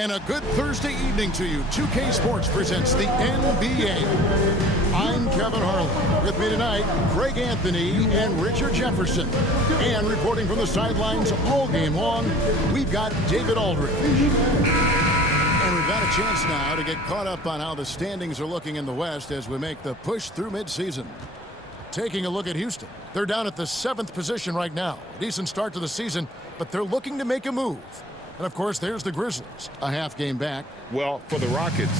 And a good Thursday evening to you. 2K Sports presents the NBA. I'm Kevin Harlan. With me tonight, Greg Anthony and Richard Jefferson. And reporting from the sidelines all game long, we've got David Aldridge. And we've got a chance now to get caught up on how the standings are looking in the West as we make the push through midseason. Taking a look at Houston. They're down at the 7th position right now. Decent start to the season, but they're looking to make a move. And, of course, there's the Grizzlies, a half game back. Well, for the Rockets,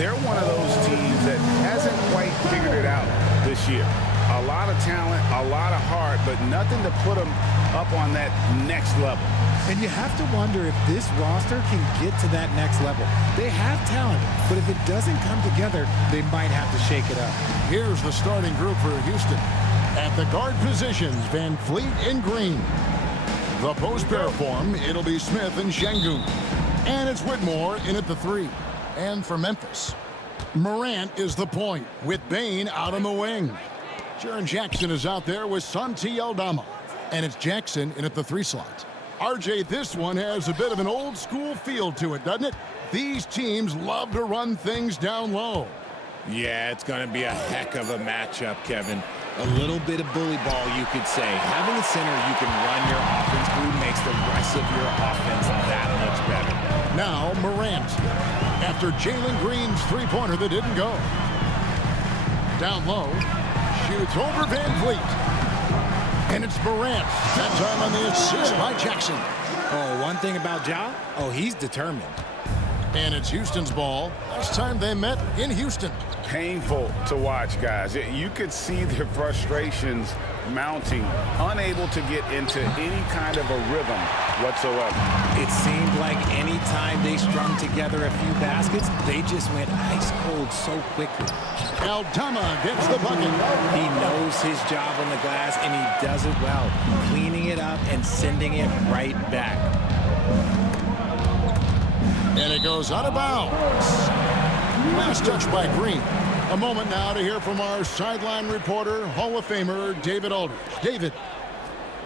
they're one of those teams that hasn't quite figured it out this year. A lot of talent, a lot of heart, but nothing to put them up on that next level. And you have to wonder if this roster can get to that next level. They have talent, but if it doesn't come together, they might have to shake it up. Here's the starting group for Houston. At the guard positions, Van Fleet and Green. The post pair form, it'll be Smith and Şengün. And it's Whitmore in at the 3. And for Memphis, Morant is the point with Bane out on the wing. Jaren Jackson is out there with Santi Aldama. And it's Jackson in at the 3 slot. RJ, this one has a bit of an old school feel to it, doesn't it? These teams love to run things down low. Yeah, it's going to be a heck of a matchup, Kevin. A little bit of bully ball, you could say. Having a center you can run your offense through makes the rest of your offense that much better. Now Morant, after Jalen Green's three-pointer that didn't go. Down low, shoots over Van Fleet. And it's Morant, that time on the assist by Jackson. Oh, one thing about Ja, he's determined. And it's Houston's ball. Last time they met in Houston. Painful to watch, guys. You could see their frustrations mounting, unable to get into any kind of a rhythm whatsoever. It seemed like any time they strung together a few baskets, they just went ice cold so quickly. Aldama gets the bucket. He knows his job on the glass, and he does it well, cleaning it up and sending it right back. And it goes out of bounds. Last touch by Green. A moment now to hear from our sideline reporter, Hall of Famer David Aldridge. David.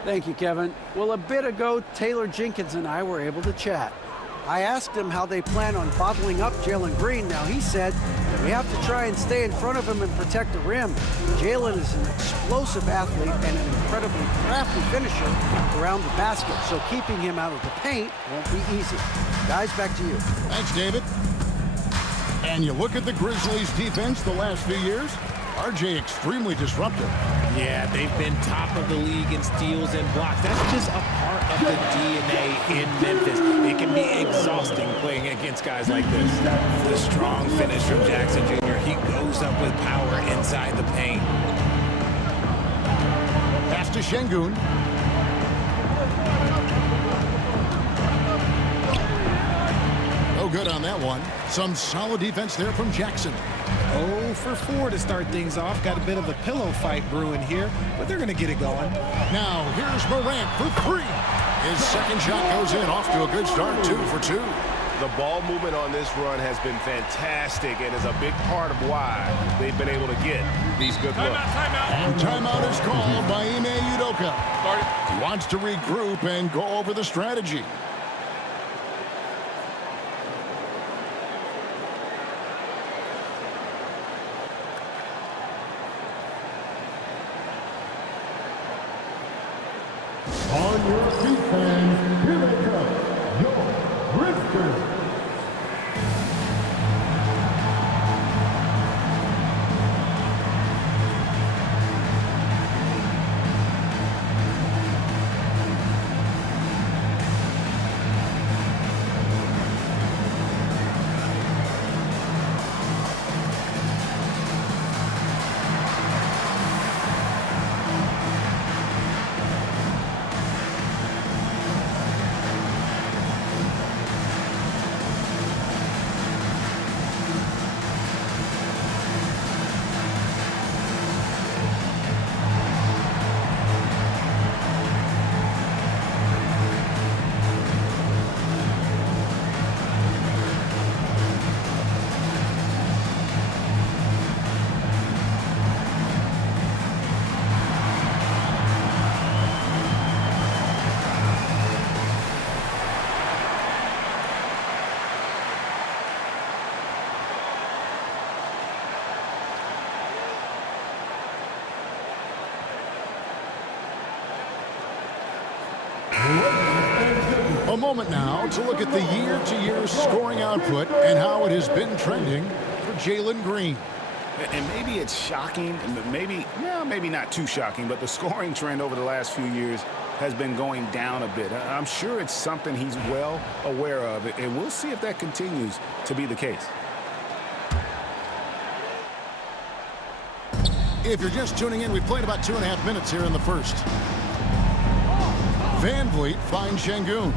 Thank you, Kevin. Well, a bit ago, Taylor Jenkins and I were able to chat. I asked him how they plan on bottling up Jalen Green. Now, he said, we have to try and stay in front of him and protect the rim. Jalen is an explosive athlete and an incredibly crafty finisher around the basket, so keeping him out of the paint won't be easy. Guys, back to you. Thanks, David. And you look at the Grizzlies' defense the last few years, RJ extremely disruptive. Yeah, they've been top of the league in steals and blocks. That's just a part of the DNA in Memphis. It can be exhausting playing against guys like this. The strong finish from Jackson Jr. He goes up with power inside the paint. Pass to Şengün. No good on that one. Some solid defense there from Jackson. 0 for 4 to start things off. Got a bit of a pillow fight brewing here, but they're going to get it going. Now, here's Morant for 3. His second shot goes in, off to a good start, 2 for 2. The ball movement on this run has been fantastic and is a big part of why they've been able to get these good looks. And timeout is called by Ime Udoka. He wants to regroup and go over the strategy. On your feet, fans, here they come, your Grizzlies. A moment now to look at the year-to-year scoring output and how it has been trending for Jalen Green. And maybe it's shocking, maybe not too shocking, but the scoring trend over the last few years has been going down a bit. I'm sure it's something he's well aware of, and we'll see if that continues to be the case. If you're just tuning in, we've played about 2.5 minutes here in the first. Van Vliet finds Şengün.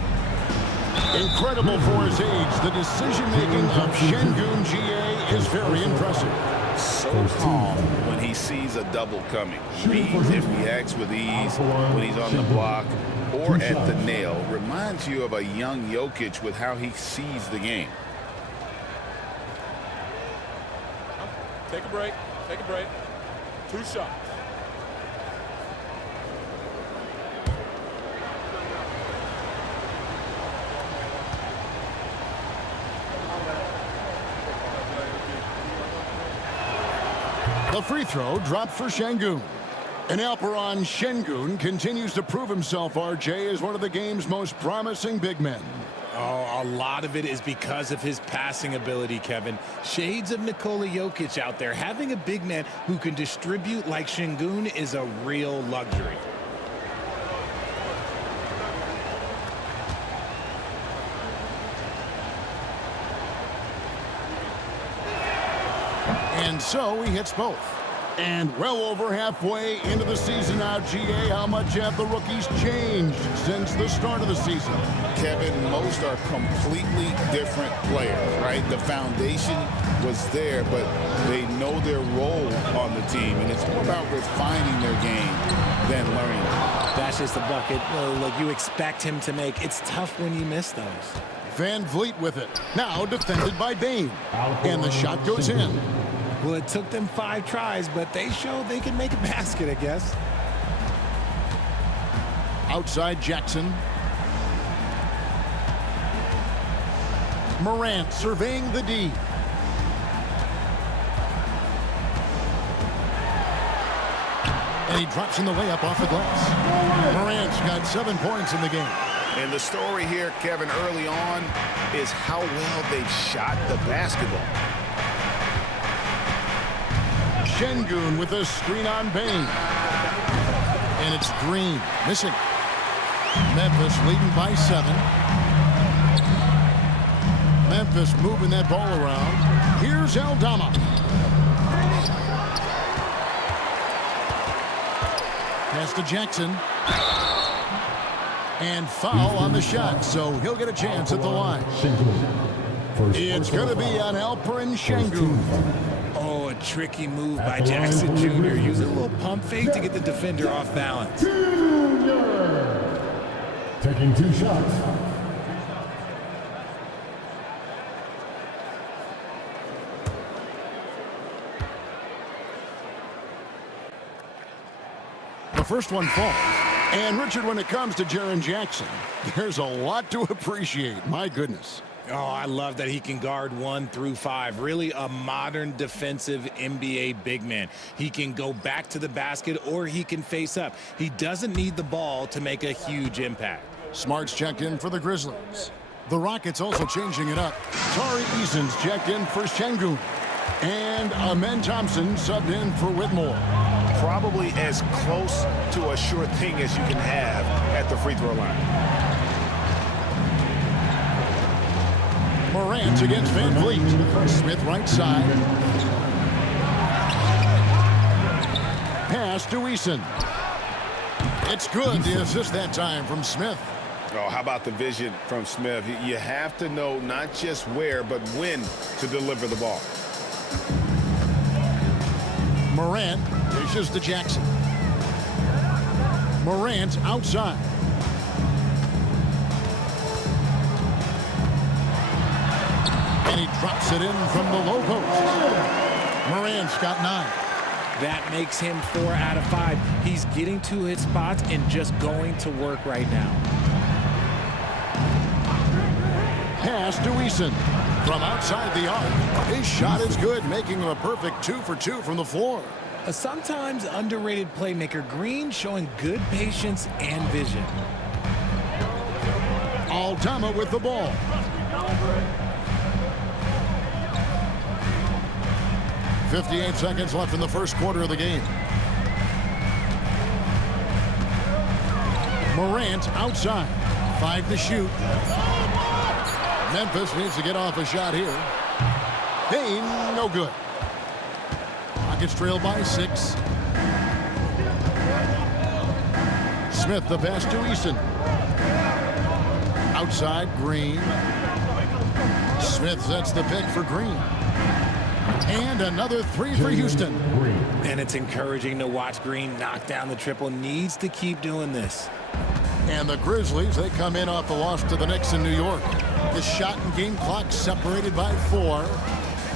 Incredible for his age. The decision-making of Şengün GA is very impressive. So calm when he sees a double coming. Reads and reacts with ease when he's on the block or at the nail. Reminds you of a young Jokic with how he sees the game. Take a break. Take a break. 2 shots. The free throw dropped for Şengün. And Alperen Şengün continues to prove himself, RJ, as one of the game's most promising big men. Oh, a lot of it is because of his passing ability, Kevin. Shades of Nikola Jokic out there. Having a big man who can distribute like Şengün is a real luxury. And so he hits both. And well over halfway into the season now, GA, how much have the rookies changed since the start of the season? Kevin, most are completely different players, right? The foundation was there, but they know their role on the team, and it's more about refining their game than learning it. That's just a bucket. Look, you expect him to make. It's tough when you miss those. Van Vliet with it. Now defended by Bane. And the shot goes in. Well, it took them 5 tries, but they showed they can make a basket, I guess. Outside Jackson. Morant surveying the D. And he drops in the layup off the glass. Morant's got 7 points in the game. And the story here, Kevin, early on is how well they've shot the basketball. Şengün with a screen on Bane. And it's Green missing. Memphis leading by 7. Memphis moving that ball around. Here's Aldama. Pass to Jackson. And foul on the shot, so he'll get a chance at the line. It's going to be on Alperen Şengün. Oh, a tricky move by Jackson Jr. Using a little pump fake to get the defender off balance. Taking 2 shots. The first one falls. And Richard, when it comes to Jaren Jackson, there's a lot to appreciate. My goodness. Oh, I love that he can guard 1 through 5. Really a modern defensive NBA big man. He can go back to the basket or he can face up. He doesn't need the ball to make a huge impact. Smart's checked in for the Grizzlies. The Rockets also changing it up. Tari Eason's checked in for Şengün. And Amen Thompson subbed in for Whitmore. Probably as close to a sure thing as you can have at the free throw line. Morant against Van Vliet. Smith right side. Pass to Eason. It's good. The assist that time from Smith. Oh, how about the vision from Smith? You have to know not just where, but when to deliver the ball. Morant dishes to Jackson. Morant outside. And he drops it in from the low post. Morant's got 9. That makes him 4 out of 5. He's getting to his spots and just going to work right now. Pass to Eason from outside the arc. His shot is good, making him a perfect 2 for 2 from the floor. A sometimes underrated playmaker, Green showing good patience and vision. Aldama with the ball. .58 seconds left in the first quarter of the game. Morant outside. 5 to shoot. Memphis needs to get off a shot here. Payne, no good. Rockets trail by 6. Smith, the pass to Easton. Outside, Green. Smith sets the pick for Green. And another 3 for Houston. And it's encouraging to watch Green knock down the triple. Needs to keep doing this. And the Grizzlies, they come in off the loss to the Knicks in New York. The shot and game clock separated by 4.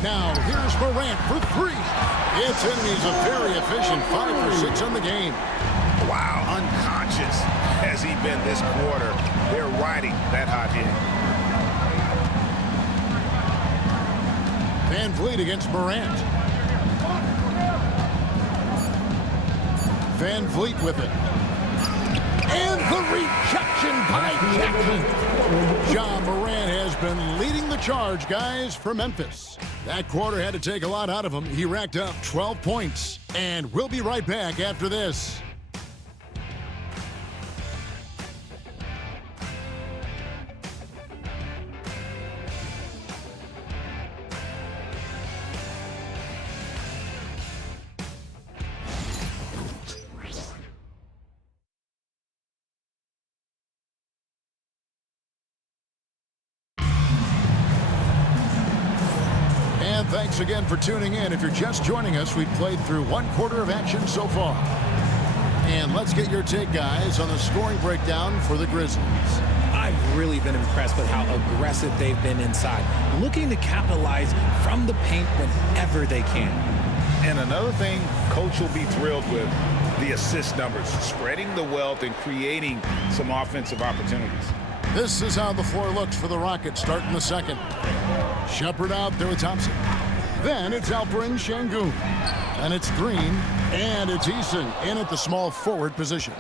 Now, here's Morant for 3. It's in, and he's a very efficient 5 for 6 on the game. Wow, unconscious has he been this quarter. They're riding that hot hit. Van Vliet against Morant. Van Vliet with it. And the rejection by Jackson. Ja Morant has been leading the charge, guys, for Memphis. That quarter had to take a lot out of him. He racked up 12 points. And we'll be right back after this. And thanks again for tuning in. If you're just joining us, we've played through 1 quarter of action so far. And let's get your take, guys, on the scoring breakdown for the Grizzlies. I've really been impressed with how aggressive they've been inside, looking to capitalize from the paint whenever they can. And another thing Coach will be thrilled with, the assist numbers, spreading the wealth and creating some offensive opportunities. This is how the floor looks for the Rockets starting the second. Shepard out there with Thompson. Then it's Alperen Şengün. And it's Green. And it's Eason in at the small forward position.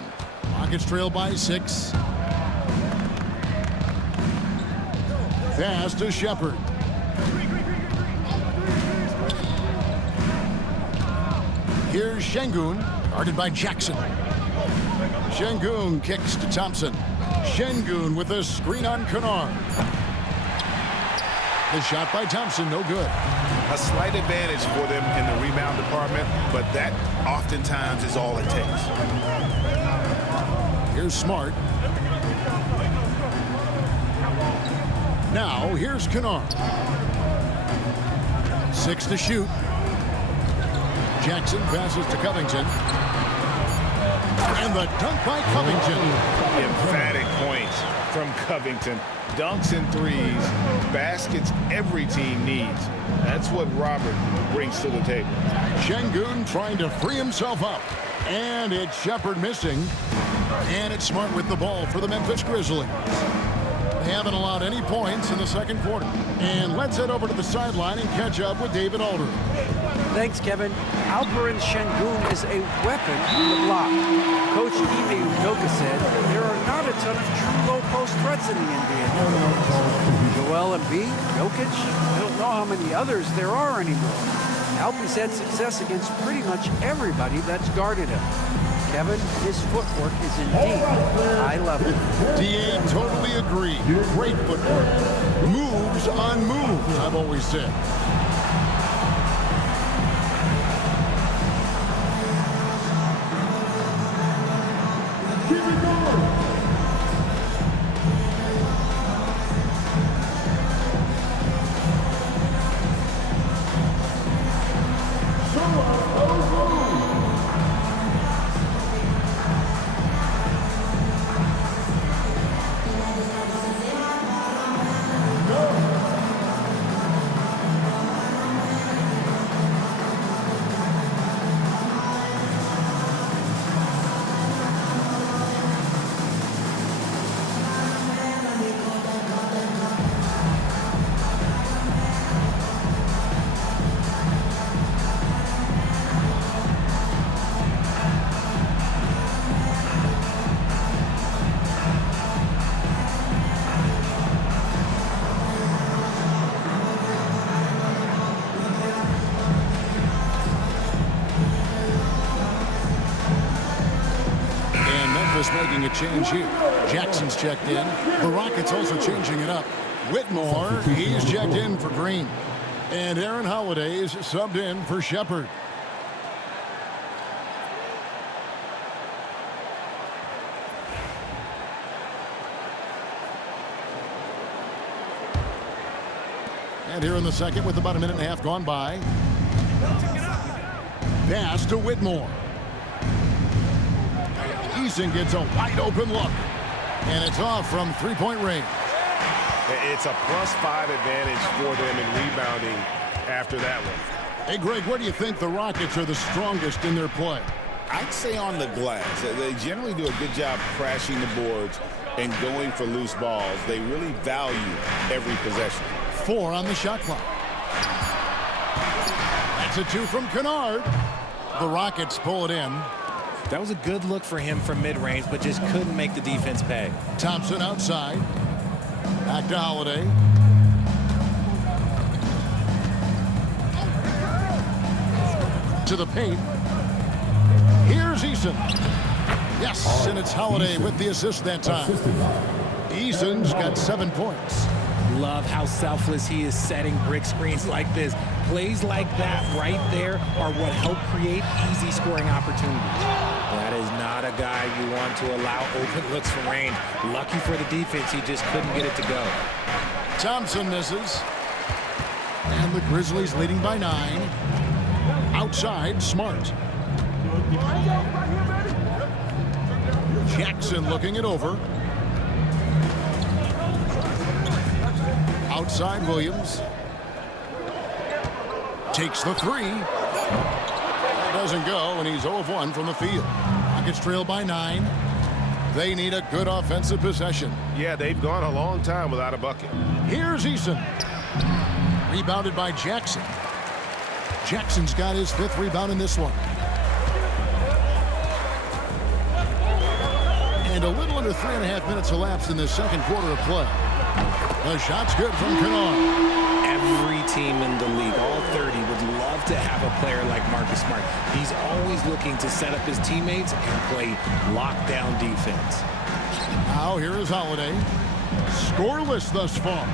Rockets trail by 6. Pass to Shepard. Here's Şengün, guarded by Jackson. Şengün kicks to Thompson. Şengün with a screen on Kennard. The shot by Thompson, no good. A slight advantage for them in the rebound department, but that oftentimes is all it takes. Here's Smart. Now, here's Kennard. 6 to shoot. Jackson passes to Covington. And the dunk by Covington. Emphatic points from Covington. Dunks and threes, baskets every team needs. That's what Robert brings to the table. Şengün trying to free himself up. And it's Shepard missing. And it's Smart with the ball for the Memphis Grizzlies. They haven't allowed any points in the second quarter. And let's head over to the sideline and catch up with David Aldridge. Thanks, Kevin. Alperen Şengün is a weapon on the block. Coach Ime Udoka said there are not a ton of true low-post threats in the NBA. Joel Embiid, Jokic, I don't know how many others there are anymore. Alpie's had success against pretty much everybody that's guarded him. Kevin, his footwork is indeed high level. DA totally agree. Great footwork. Moves on moves, I've always said. Memphis making a change here. Jackson's checked in. The Rockets also changing it up. Whitmore, he's checked in for Green. And Aaron Holiday's subbed in for Shepard. And here in the second with about a minute and a half gone by. Pass to Whitmore. Eason gets a wide open look. And it's off from three-point range. It's a +5 advantage for them in rebounding after that one. Hey, Greg, where do you think the Rockets are the strongest in their play? I'd say on the glass. They generally do a good job crashing the boards and going for loose balls. They really value every possession. 4 on the shot clock. That's a 2 from Kennard. The Rockets pull it in. That was a good look for him from mid-range, but just couldn't make the defense pay. Thompson outside. Back to Holiday. To the paint. Here's Eason. Yes, and it's Holiday with the assist that time. Eason's got 7 points. Love how selfless he is setting brick screens like this. Plays like that right there are what help create easy scoring opportunities. That is not a guy you want to allow open looks from range. Lucky for the defense, he just couldn't get it to go. Thompson misses. And the Grizzlies leading by 9. Outside, Smart. Jackson looking it over. Outside, Williams. Takes the 3. That doesn't go, and he's 0 of 1 from the field. Rockets trail by 9. They need a good offensive possession. Yeah, they've gone a long time without a bucket. Here's Eason. Rebounded by Jackson. Jackson's got his 5th rebound in this one. And a little under 3.5 minutes elapsed in the second quarter of play. The shot's good from Kennard. Every team in the league, all 30, would love to have a player like Marcus Smart. He's always looking to set up his teammates and play lockdown defense. Now here is Holiday. Scoreless thus far.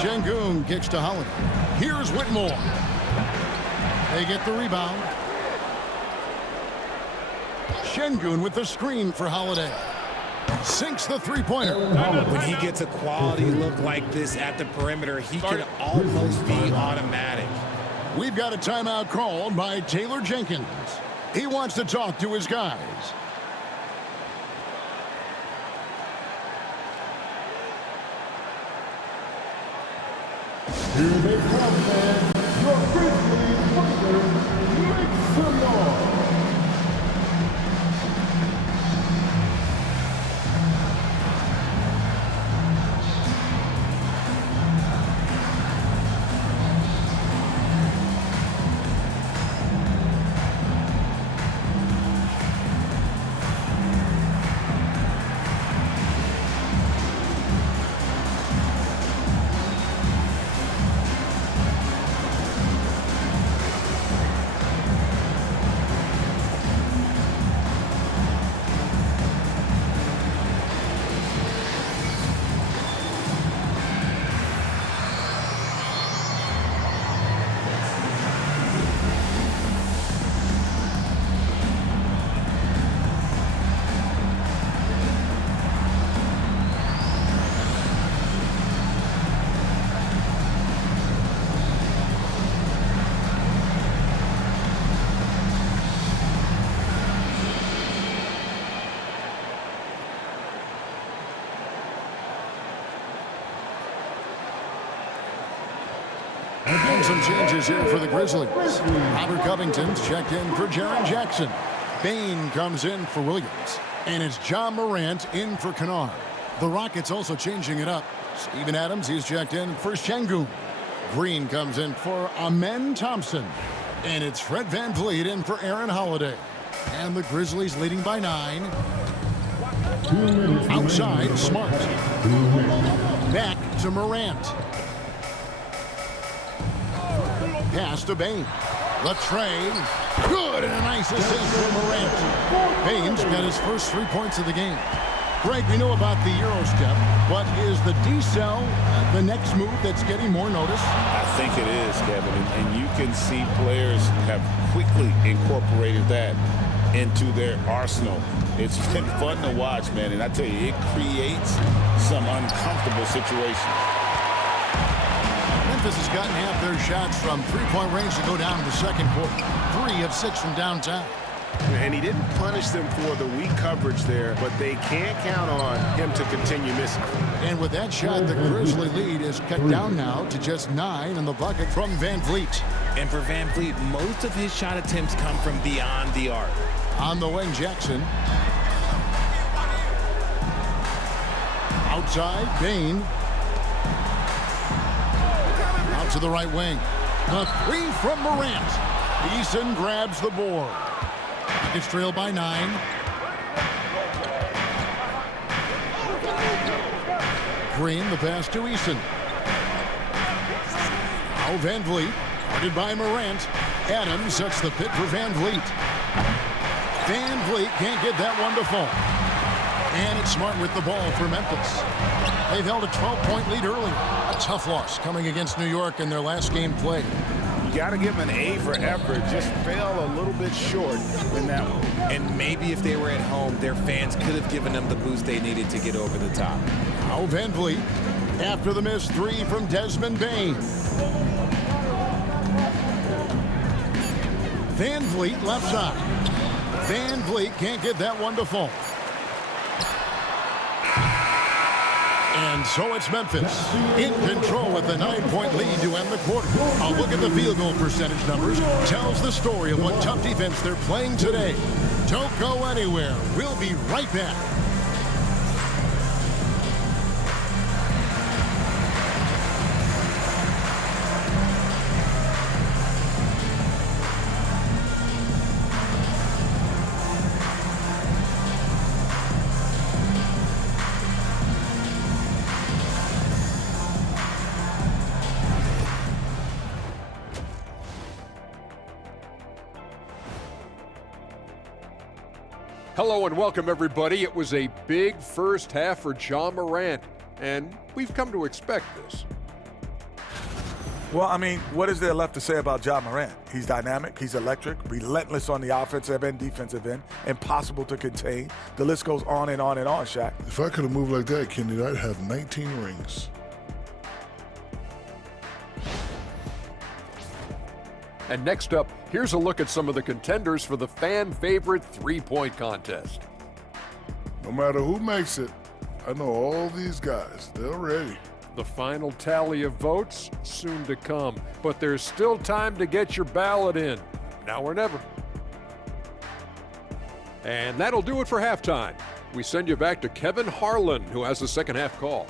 Şengün kicks to Holiday. Here's Whitmore. They get the rebound. Şengün with the screen for Holiday. Sinks the three-pointer. When he gets a quality look like this at the perimeter, he could almost be automatic. We've got a timeout called by Taylor Jenkins. He wants to talk to his guys. Here they come, man. Your Grizzlies fighters, make some noise. And some changes here for the Grizzlies. Robert Covington's checked in for Jaren Jackson. Bain comes in for Williams. And it's John Morant in for Kennard. The Rockets also changing it up. Steven Adams, he's checked in for Şengün. Green comes in for Amen Thompson. And it's Fred VanVleet in for Aaron Holiday. And the Grizzlies leading by 9. Outside, Smart. Back to Morant. Pass to Bain. The train. Good, and a nice assist from Morant. Baines got his first 3 points of the game. Greg, we know about the Euro step, but is the decel the next move that's getting more notice? I think it is, Kevin, and you can see players have quickly incorporated that into their arsenal. It's been fun to watch, man, and I tell you, it creates some uncomfortable situations. Memphis has gotten half their shots from three-point range to go down in the second quarter. 3 of 6 from downtown. And he didn't punish them for the weak coverage there, but they can't count on him to continue missing. And with that shot, the Grizzly lead is cut down now to just 9 in the bucket from Van Vliet. And for Van Vliet, most of his shot attempts come from beyond the arc. On the wing, Jackson. Outside, Bain. Out to the right wing. The 3 from Morant. Eason grabs the board. It's trailed by 9. Green, the pass to Eason. Now Van Vliet, guarded by Morant. Adams sets the pick for Van Vliet. Van Vliet can't get that one to fall. And it's Smart with the ball for Memphis. They've held a 12-point lead earlier. A tough loss coming against New York in their last game played. You got to give them an A for effort. Just fell a little bit short in that one. And maybe if they were at home, their fans could have given them the boost they needed to get over the top. Now Van Vliet, after the missed 3 from Desmond Bain. Van Vliet left side. Van Vliet can't get that one to fall. And so it's Memphis in control with the 9-point lead to end the quarter. A look at the field goal percentage numbers tells the story of what tough defense they're playing today. Don't go anywhere. We'll be right back. Hello and welcome, everybody. It was a big first half for Ja Morant, and we've come to expect this. Well, I mean, what is there left to say about Ja Morant? He's dynamic, he's electric, relentless on the offensive and defensive end, impossible to contain. The list goes on and on and on, Shaq. If I could have moved like that, Kenny, I'd have 19 rings. And next up, here's a look at some of the contenders for the fan-favorite three-point contest. No matter who makes it, I know all these guys. They're ready. The final tally of votes soon to come, but there's still time to get your ballot in. Now or never. And that'll do it for halftime. We send you back to Kevin Harlan, who has the second half call.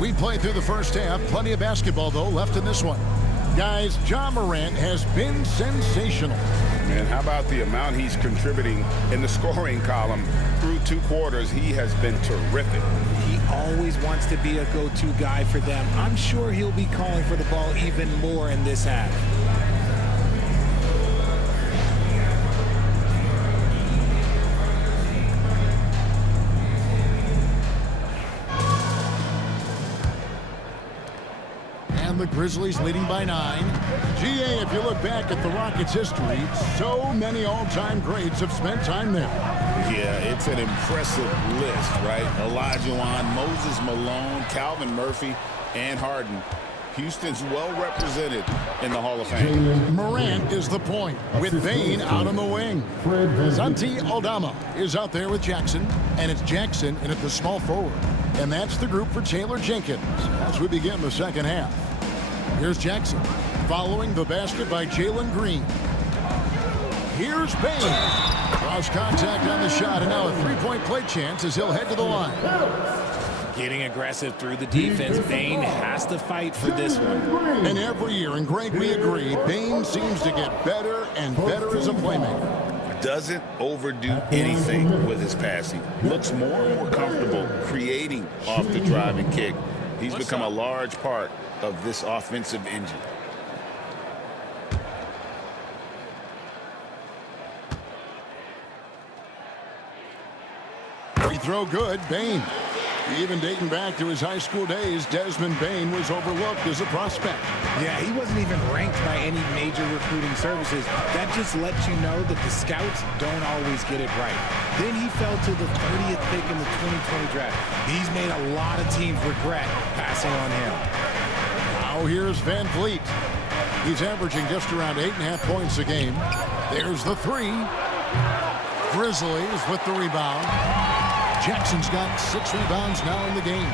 We played through the first half. Plenty of basketball, though, left in this one. Guys, Ja Morant has been sensational. Man, how about the amount he's contributing in the scoring column through 2 quarters? He has been terrific. He always wants to be a go-to guy for them. I'm sure he'll be calling for the ball even more in this half. The Grizzlies leading by 9. GA, if you look back at the Rockets' history, so many all-time greats have spent time there. Yeah, it's an impressive list, right? Olajuwon, Moses Malone, Calvin Murphy, and Harden. Houston's well represented in the Hall of Fame. Morant is the point, with Bain out on the wing. Santi Aldama is out there with Jackson, and it's Jackson in at the small forward. And that's the group for Taylor Jenkins as we begin the second half. Here's Jackson, following the basket by Jalen Green. Here's Bain. Lost contact on the shot, and now a three-point play chance as he'll head to the line. getting aggressive through the defense. Bain has to fight for this one. And every year, and Greg, we agree, Bain seems to get better and better as a playmaker. Doesn't overdo anything with his passing. Looks more and more comfortable creating off the driving kick. He's become a large part of this offensive engine. Free throw good, Bain. Even dating back to his high school days, Desmond Bain was overlooked as a prospect. Yeah, he wasn't even ranked by any major recruiting services. That just lets you know that the scouts don't always get it right. Then he fell to the 30th pick in the 2020 draft. He's made a lot of teams regret passing on him. Now here's Van Vliet. He's averaging just around 8.5 points a game. There's the three. Grizzlies with the rebound. Jackson's got 6 rebounds now in the game.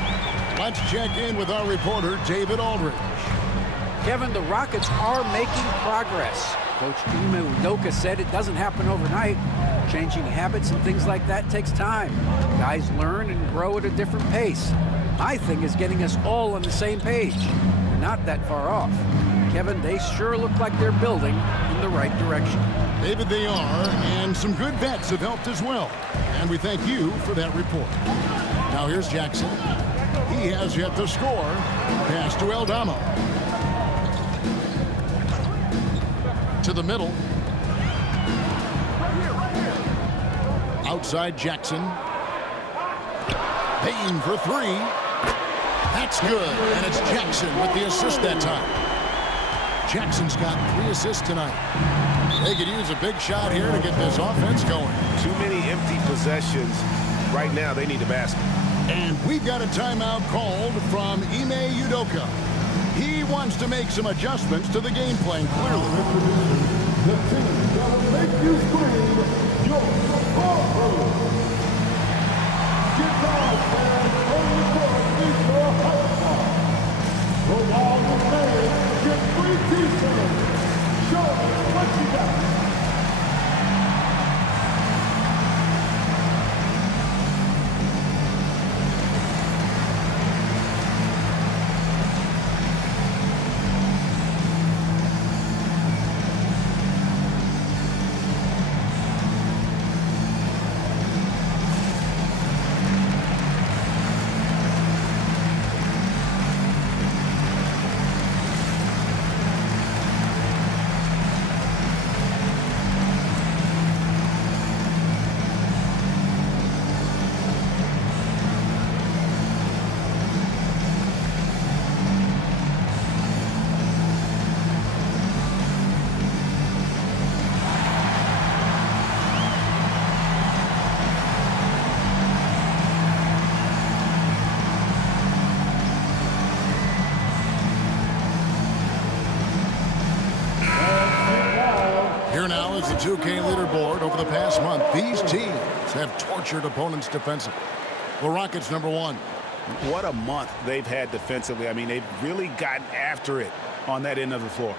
Let's check in with our reporter, David Aldridge. Kevin, the Rockets are making progress. Coach Ime Udoka said it doesn't happen overnight. Changing habits and things like that takes time. Guys learn and grow at a different pace. My thing is getting us all on the same page. We're not that far off. Kevin, they sure look like they're building in the right direction. David, they are, and some good vets have helped as well. And we thank you for that report. Now here's Jackson. He has yet to score. Pass to Eldama. To the middle. Outside Jackson. Payne for 3. That's good, and it's Jackson with the assist that time. Jackson's got 3 assists tonight. They could use a big shot here to get this offense going. Too many empty possessions. Right now, they need a basket. And we've got a timeout called from Ime Udoka. He wants to make some adjustments to the game plan, clearly. The team that will make you scream, your ball. Get down, man. On the court is your high spot. Go all the way. Get 3 t-shirts. Show us what you got. Now is the 2K leaderboard. Over the past month, these teams have tortured opponents defensively. The Rockets #1. What a month they've had defensively. I mean, they've really gotten after it on that end of the floor.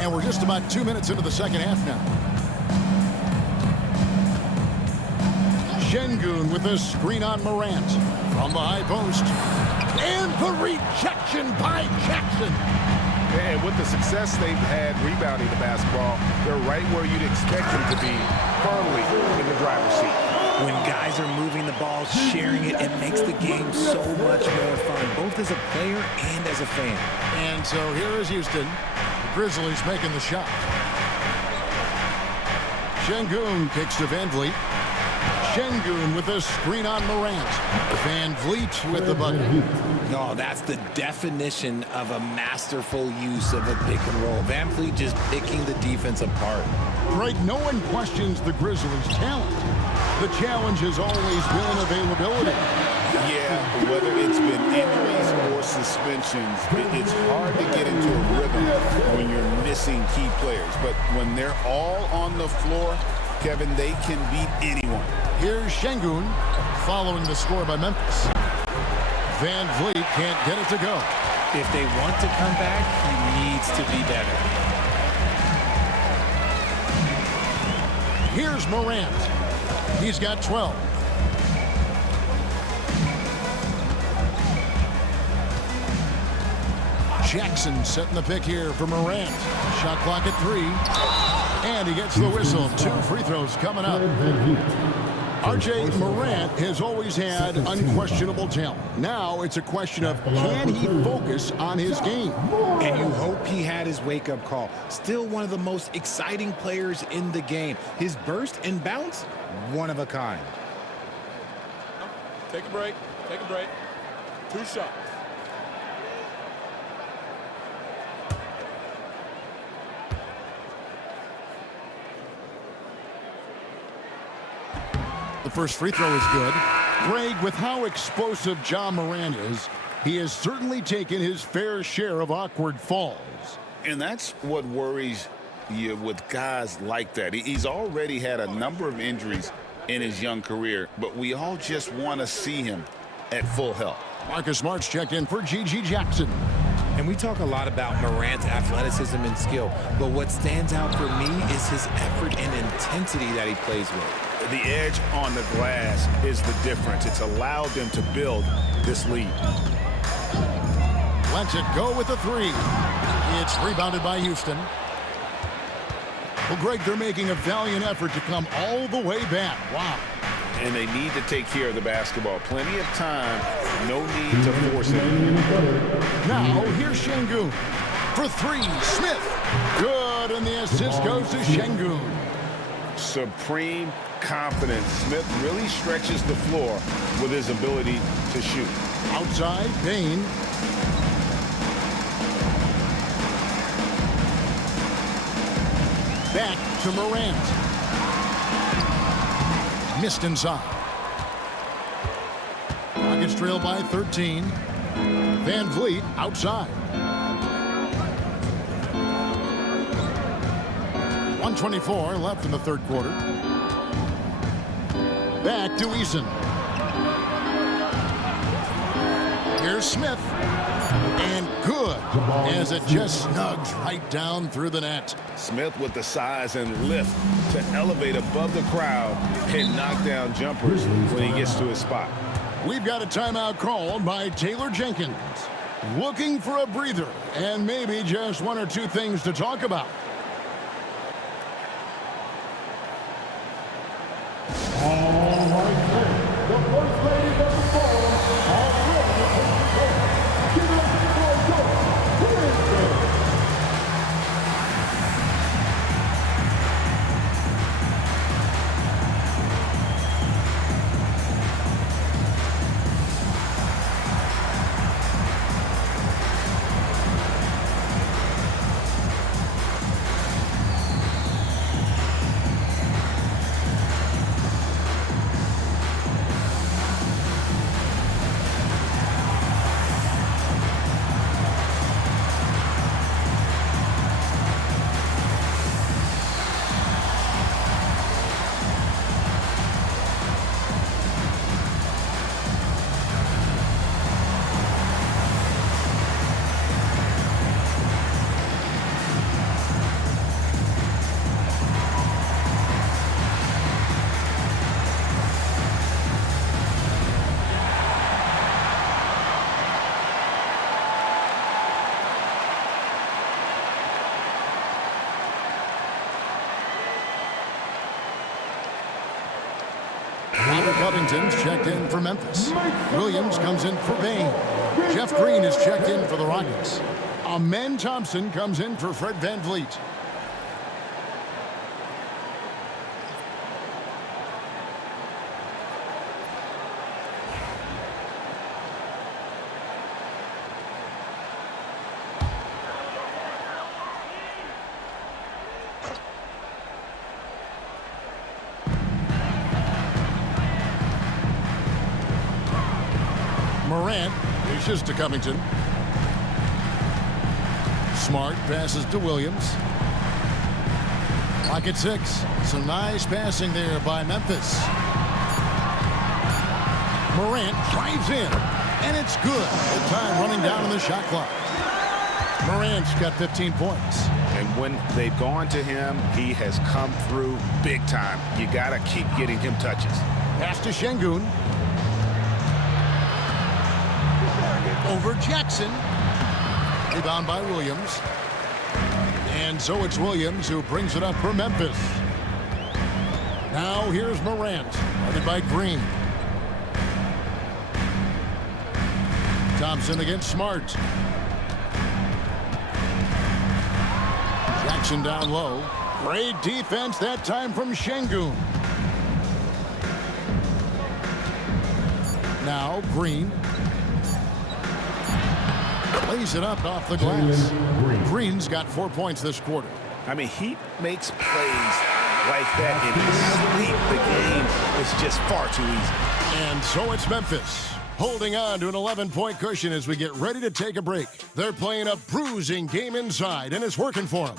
And we're just about 2 minutes into the second half now. Şengün with a screen on Morant from the high post. And the rejection by Jackson. And with the success they've had rebounding the basketball, they're right where you'd expect them to be, firmly in the driver's seat. When guys are moving the ball, sharing it, it makes the game so much more fun, both as a player and as a fan. And so here is Houston. The Grizzlies making the shot. Şengün kicks to Van Vliet. Şengün with a screen on Morant. Van Vliet with the bucket. No, that's the definition of a masterful use of a pick and roll. Van Vliet just picking the defense apart. Right, no one questions the Grizzlies' talent. The challenge has always been availability. Yeah, whether it's been injuries or suspensions, it's hard to get into a rhythm when you're missing key players. But when they're all on the floor, Kevin, they can beat anyone. Here's Şengün following the score by Memphis. Van Vliet can't get it to go. If they want to come back, he needs to be better. Here's Morant. He's got 12. Jackson setting the pick here for Morant. Shot clock at 3. And he gets the whistle. 2 free throws coming up. R.J. Morant has always had unquestionable talent. Now it's a question of can he focus on his game? And you hope he had his wake-up call. Still one of the most exciting players in the game. His burst and bounce, one of a kind. Take a break. Take a break. 2 shots. The first free throw is good. Greg, with how explosive Ja Morant is, he has certainly taken his fair share of awkward falls. And that's what worries you with guys like that. He's already had a number of injuries in his young career, but we all just want to see him at full health. Marcus Smart's checked in for G.G. Jackson. And we talk a lot about Morant's athleticism and skill, but what stands out for me is his effort and intensity that he plays with. The edge on the glass is the difference. It's allowed them to build this lead. Lets it go with the 3. It's rebounded by Houston. Well, Greg, they're making a valiant effort to come all the way back. Wow. And they need to take care of the basketball. Plenty of time. No need to force it. Now, here's Şengün. For 3, Smith. Good, and the assist goes to Şengün. Supreme confidence. Smith really stretches the floor with his ability to shoot. Outside, Bain. Back to Morant. Missed inside. Rockets trail by 13. Van Vliet outside. 1:24 left in the third quarter. Back to Eason. Here's Smith. And good, as it just snugs right down through the net. Smith with the size and lift to elevate above the crowd and knock down jumpers when he gets to his spot. We've got a timeout called by Taylor Jenkins. Looking for a breather and maybe just 1 or 2 things to talk about. All right, the first ladies of the ball are ready to take the game. Give it up for Coach Grizzlies. Covington's checked in for Memphis. Williams comes in for Bain. Jeff Green is checked in for the Rockets. Amen Thompson comes in for Fred Van Vliet. Morant dishes to Covington. Smart passes to Williams. Clock at 6. Some nice passing there by Memphis. Morant drives in, and it's good. Good time running down on the shot clock. Morant's got 15 points. And when they've gone to him, he has come through big time. You got to keep getting him touches. Pass to Şengün. Over Jackson. Rebound by Williams. And so it's Williams who brings it up for Memphis. Now here's Morant, guarded by Green. Thompson against Smart. Jackson down low. Great defense that time from Şengün. Now Green. Plays it up off the glass. Green's got 4 points this quarter. I mean, he makes plays like that in his sleep. The game is just far too easy. And so it's Memphis, holding on to an 11-point cushion as we get ready to take a break. They're playing a bruising game inside, and it's working for them.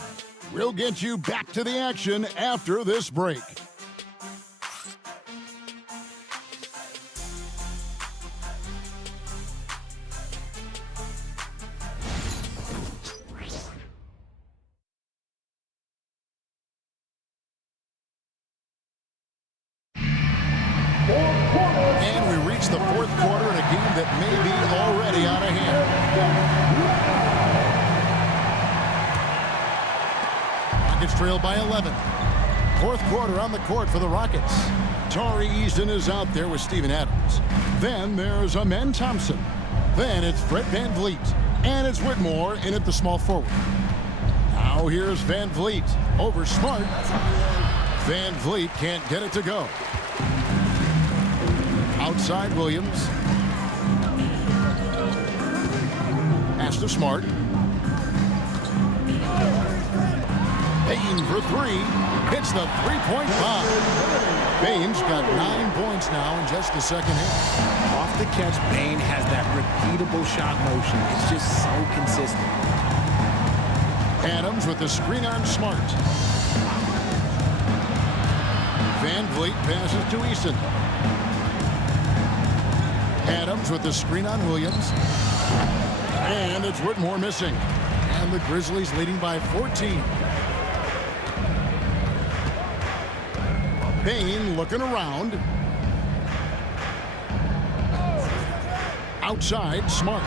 We'll get you back to the action after this break. And we reach the fourth quarter in a game that may be already out of hand. Rockets trail by 11. Fourth quarter on the court for the Rockets. Tari Eason is out there with Steven Adams. Then there's Amen Thompson. Then it's Fred VanVleet. And it's Whitmore in at the small forward. Now here's VanVleet over Smart. VanVleet can't get it to go. Outside Williams. Pass to Smart. Payne for three. Hits the three-point bomb. Payne's got 9 points now in just the second half. Off the catch, Payne has that repeatable shot motion. It's just so consistent. Adams with the screen on Smart. VanVleet passes to Eason. Adams with the screen on Williams. And it's Whitmore missing. And the Grizzlies leading by 14. Payne looking around. Outside, Smart.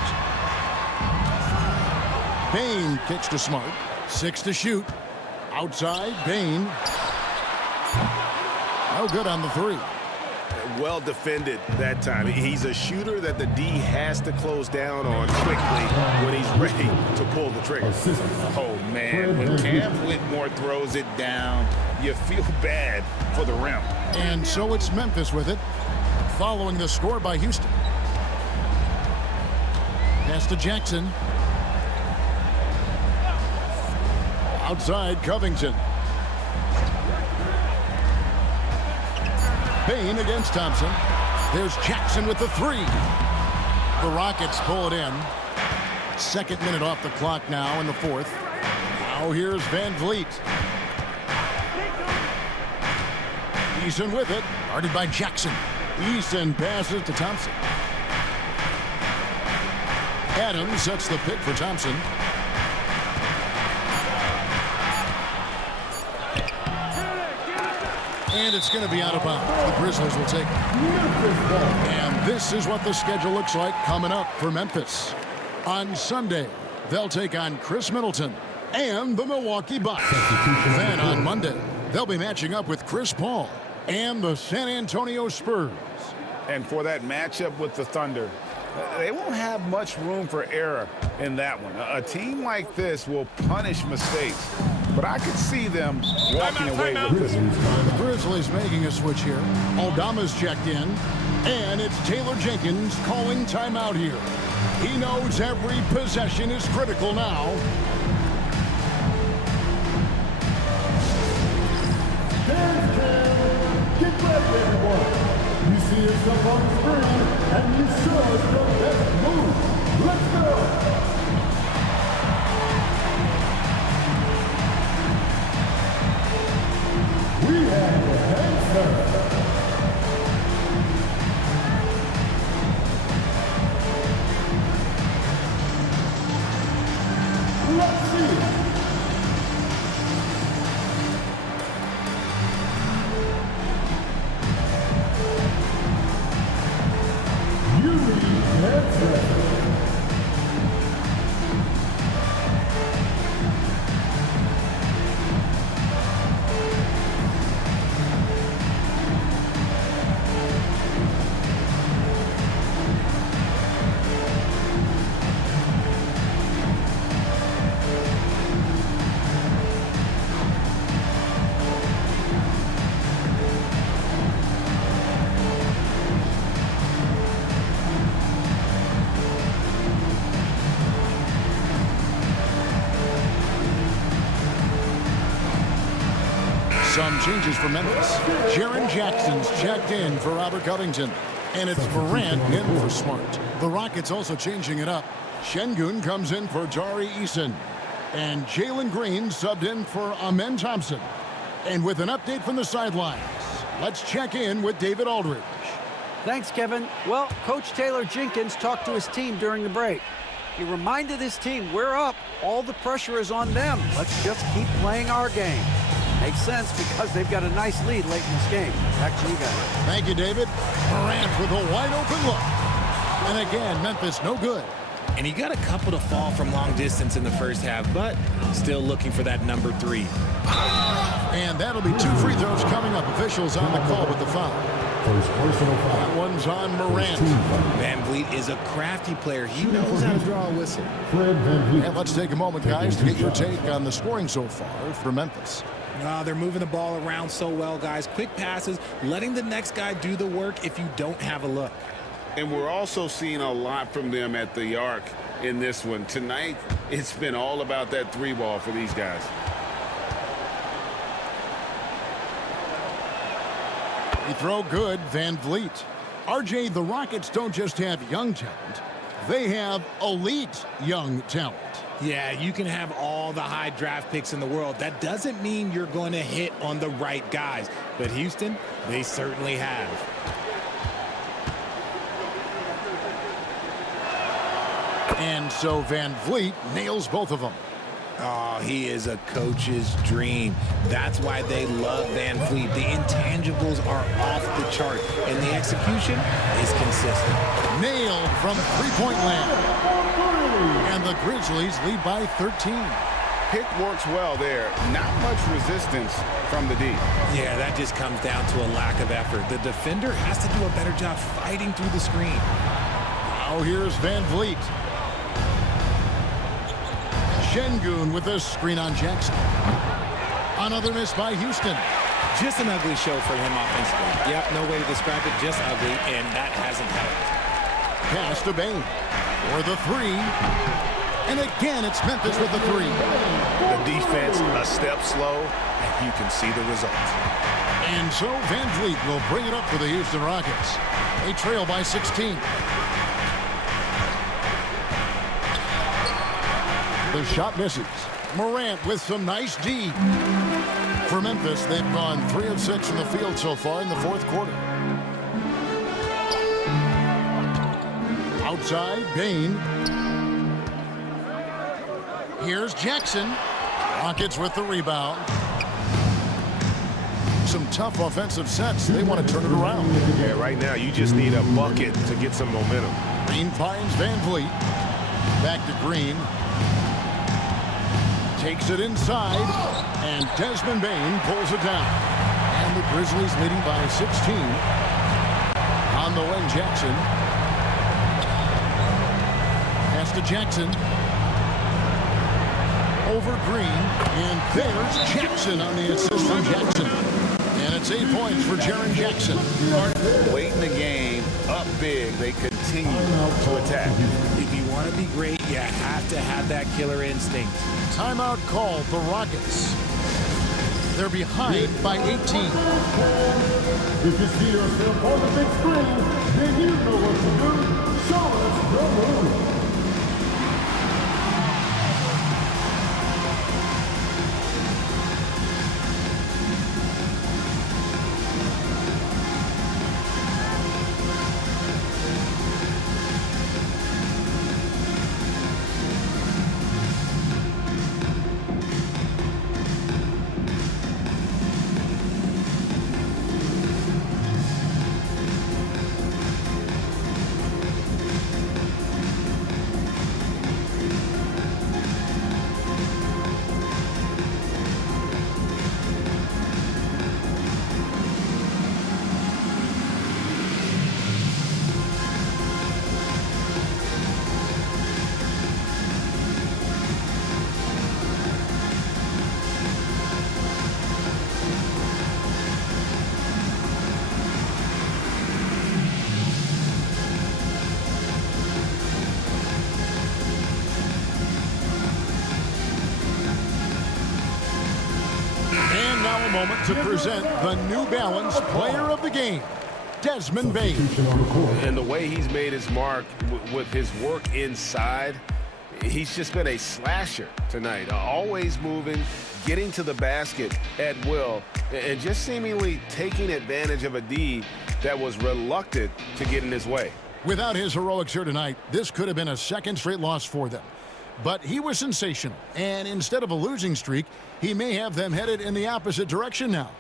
Payne kicks to Smart. 6 to shoot. Outside, Payne. No good on the three. Well defended that time. He's a shooter that the D has to close down on quickly when he's ready to pull the trigger. Oh, man, when Cam Whitmore throws it down, you feel bad for the rim. And so it's Memphis with it, following the score by Houston. Pass to Jackson. Outside, Covington. Payne against Thompson. There's Jackson with the three. The Rockets pull it in. Second minute off the clock now in the fourth. Now here's VanVleet. Eason with it, guarded by Jackson. Eason passes to Thompson. Adams sets the pick for Thompson. And it's going to be out of bounds. The Grizzlies will take it. And this is what the schedule looks like coming up for Memphis. On Sunday, they'll take on Chris Middleton and the Milwaukee Bucks. Then on Monday, they'll be matching up with Chris Paul and the San Antonio Spurs. And for that matchup with the Thunder, they won't have much room for error in that one. A team like this will punish mistakes, but I could see them walking away with this one. The Grizzlies making a switch here. Aldama's checked in, and it's Taylor Jenkins calling timeout here. He knows every possession is critical now. Get ready, everyone. You see yourself on the screen, and you show us your best move. Let's go. We have the answer. Some changes for Memphis. Jaren Jackson's checked in for Robert Covington. And it's Morant in for Smart. The Rockets also changing it up. Şengün comes in for Tari Eason. And Jalen Green subbed in for Amen Thompson. And with an update from the sidelines, let's check in with David Aldridge. Thanks, Kevin. Well, Coach Taylor Jenkins talked to his team during the break. He reminded his team, we're up. All the pressure is on them. Let's just keep playing our game. Makes sense because they've got a nice lead late in this game. Back to you guys. Thank you, David. Morant with a wide-open look. And again, Memphis no good. And he got a couple to fall from long distance in the first half, but still looking for that number 3. And that'll be 2 free throws coming up. Officials on the call with the foul. That one's on Morant. Van Vliet is a crafty player. He knows how to draw a whistle. And let's take a moment, guys, to get your take on the scoring so far for Memphis. They're moving the ball around so well, guys. Quick passes, letting the next guy do the work if you don't have a look. And we're also seeing a lot from them at the arc in this one. Tonight, it's been all about that 3-ball for these guys. They throw good, Van Vliet. RJ, the Rockets don't just have young talent. They have elite young talent. Yeah, you can have all the high draft picks in the world. That doesn't mean you're going to hit on the right guys. But Houston, they certainly have. And so Van Vliet nails both of them. Oh, he is a coach's dream. That's why they love Van Vliet. The intangibles are off the chart, and the execution is consistent. Nailed from three-point land. And the Grizzlies lead by 13. Pick works well there. Not much resistance from the D. Yeah, that just comes down to a lack of effort. The defender has to do a better job fighting through the screen. Now here's Van Vliet. Şengün with a screen on Jackson. Another miss by Houston. Just an ugly show for him offensively. Yep, no way to describe it, just ugly, and that hasn't helped. Pass to Bain for the 3. And again, it's Memphis with the 3. The defense a step slow, and you can see the results. And so Van Vliet will bring it up for the Houston Rockets. They trail by 16. The shot misses. Morant with some nice D. For Memphis, they've gone 3 of 6 from the field so far in the fourth quarter. Outside, Bain. Here's Jackson. Rockets with the rebound. Some tough offensive sets. They want to turn it around. Yeah, right now you just need a bucket to get some momentum. Green finds Van Vliet. Back to Green. Takes it inside, and Desmond Bain pulls it down. And the Grizzlies leading by 16. On the wing, Jackson. Pass to Jackson. Over Green, and there's Jackson on the assist from Jackson. And it's 8 points for Jaren Jackson. Late in the game, up big, they continue to attack. If you want to be great, you have to have that killer instinct. Timeout called the Rockets. They're behind by 18. If you see yourself on the big screen, then you know what to do. Show us your move. moment to present the New Balance Player of the Game, Desmond Bane. And the way he's made his mark with his work inside, he's just been a slasher tonight. Always moving, getting to the basket at will, and just seemingly taking advantage of a D that was reluctant to get in his way. Without his heroics here tonight, this could have been a second straight loss for them. But he was sensational, and instead of a losing streak, he may have them headed in the opposite direction now.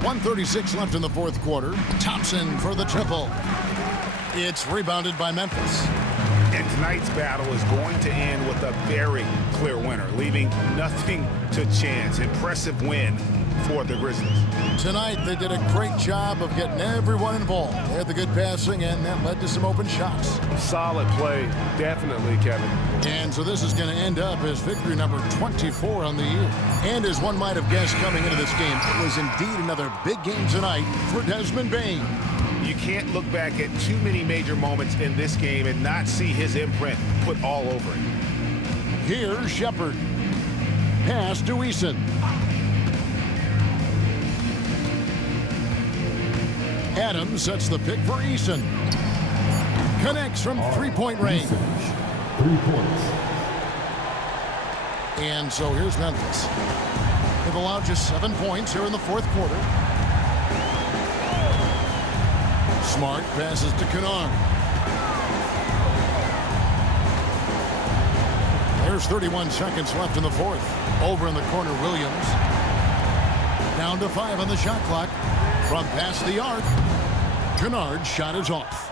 .136 left in the fourth quarter. Thompson for the triple. It's rebounded by Memphis. And tonight's battle is going to end with a very clear winner, leaving nothing to chance. Impressive win for the Grizzlies. Tonight, they did a great job of getting everyone involved. They had the good passing, and that led to some open shots. Solid play, definitely, Kevin. And so this is going to end up as victory number 24 on the year. And as one might have guessed coming into this game, it was indeed another big game tonight for Desmond Bane. You can't look back at too many major moments in this game and not see his imprint put all over it. Here's Shepard. Pass to Eason. Adams sets the pick for Eason. Connects from three-point range. 3 points. And so here's Memphis. They've allowed just 7 points here in the fourth quarter. Smart passes to Kennard. There's 31 seconds left in the fourth. Over in the corner, Williams. Down to 5 on the shot clock. From past the arc, Kennard's shot is off.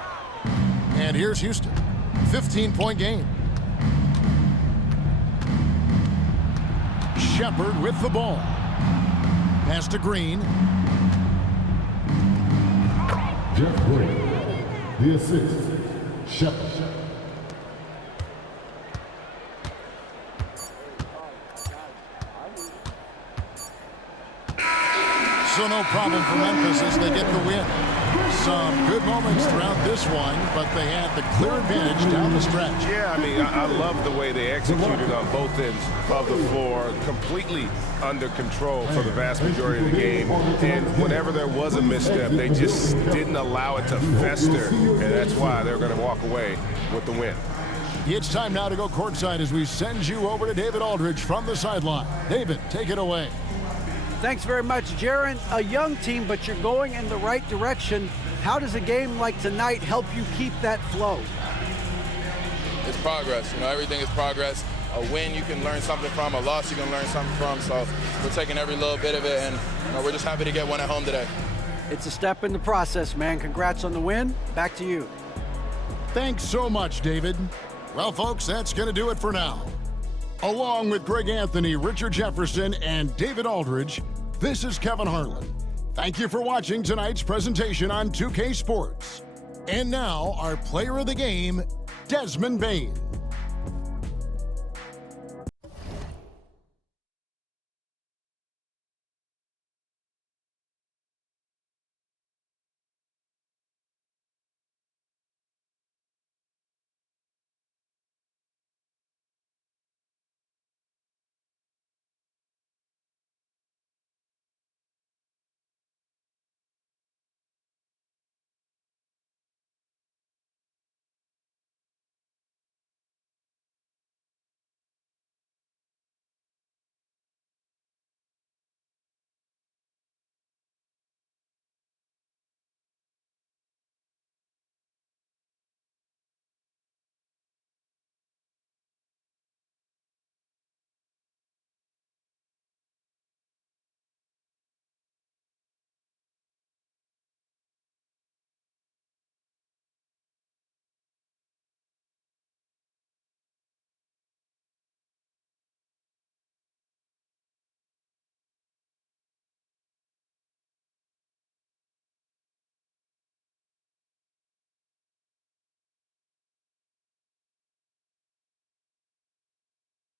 And here's Houston. 15-point game. Shepard with the ball. Pass to Green. Jeff Green, the assist. Shepard. So no problem for Memphis as they get the win. Some good moments throughout this one, but they had the clear advantage down the stretch. Yeah, I mean, I love the way they executed on both ends of the floor, completely under control for the vast majority of the game. And whenever there was a misstep, they just didn't allow it to fester, and that's why they're going to walk away with the win. It's time now to go courtside as we send you over to David Aldridge from the sideline. David, take it away. Thanks very much, Jaron. A young team, but you're going in the right direction. How does a game like tonight help you keep that flow? It's progress. You know, everything is progress. A win you can learn something from, a loss you can learn something from. So we're taking every little bit of it, and we're just happy to get one at home today. It's a step in the process, man. Congrats on the win. Back to you. Thanks so much, David. Well, folks, that's going to do it for now. Along with Greg Anthony, Richard Jefferson, and David Aldridge, this is Kevin Harlan. Thank you for watching tonight's presentation on 2K Sports. And now, our player of the game, Desmond Bane.